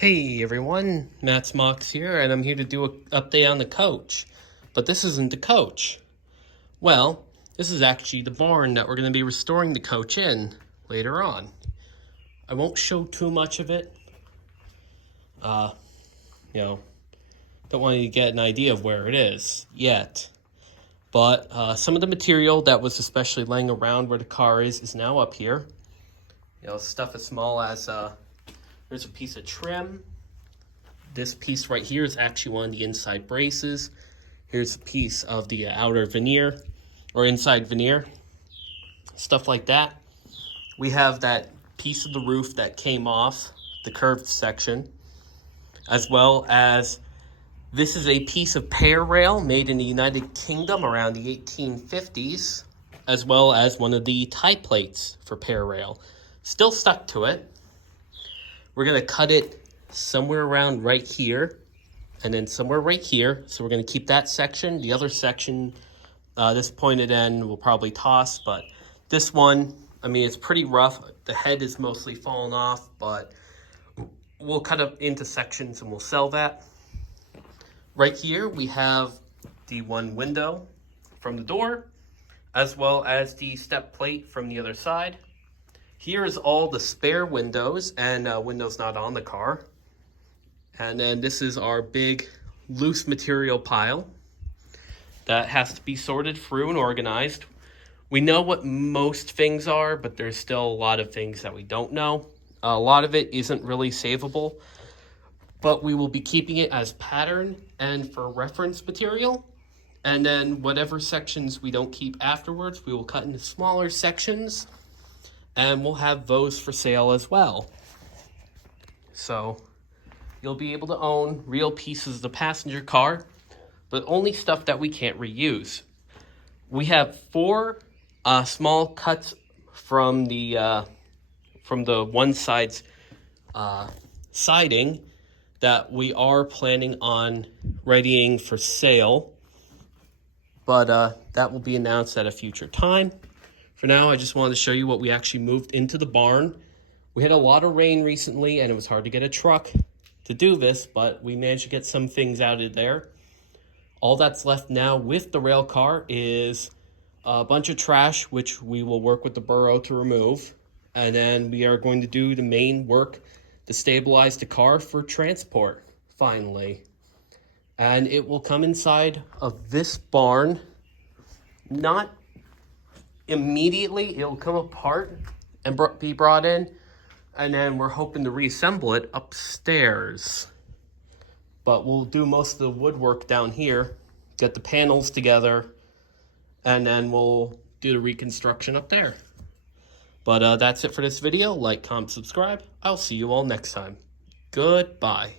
Hey everyone, Matt's Mox here, and I'm here to do an update on the coach. But this isn't the coach. Well, this is actually the barn that we're going to be restoring the coach in later on. I won't show too much of it. Don't want you to get an idea of where it is yet. But some of the material that was especially laying around where the car is now up here. Stuff as small as there's a piece of trim. This piece right here is actually one of the inside braces. Here's a piece of the outer veneer or inside veneer. Stuff like that. We have that piece of the roof that came off the curved section, as well as this is a piece of pair rail made in the United Kingdom around the 1850s, as well as one of the tie plates for pair rail. Still stuck to it. We're going to cut it somewhere around right here and then somewhere right here. So we're going to keep that section. The other section, this pointed end, we'll probably toss. But this one, it's pretty rough. The head is mostly fallen off, but we'll cut it into sections and we'll sell that. Right here, we have the one window from the door, as well as the step plate from the other side. Here is all the spare windows and windows not on the car. And then this is our big loose material pile that has to be sorted through and organized. We know what most things are, but there's still a lot of things that we don't know. A lot of it isn't really savable, but we will be keeping it as pattern and for reference material. And then whatever sections we don't keep afterwards, we will cut into smaller sections. And we'll have those for sale as well. So you'll be able to own real pieces of the passenger car, but only stuff that we can't reuse. We have 4 small cuts from the one side's siding that we are planning on readying for sale, but that will be announced at a future time. For now, I just wanted to show you what we actually moved into the barn. We had a lot of rain recently, and it was hard to get a truck to do this, but we managed to get some things out of there. All that's left now with the rail car is a bunch of trash, which we will work with the borough to remove. And then we are going to do the main work to stabilize the car for transport, finally. And it will come inside of this barn, not immediately. It'll come apart and be brought in, and then we're hoping to reassemble it upstairs. But we'll do most of the woodwork down here, get the panels together, and then we'll do the reconstruction up there. But that's it for this video. Like, comment, subscribe. I'll see you all next time. Goodbye.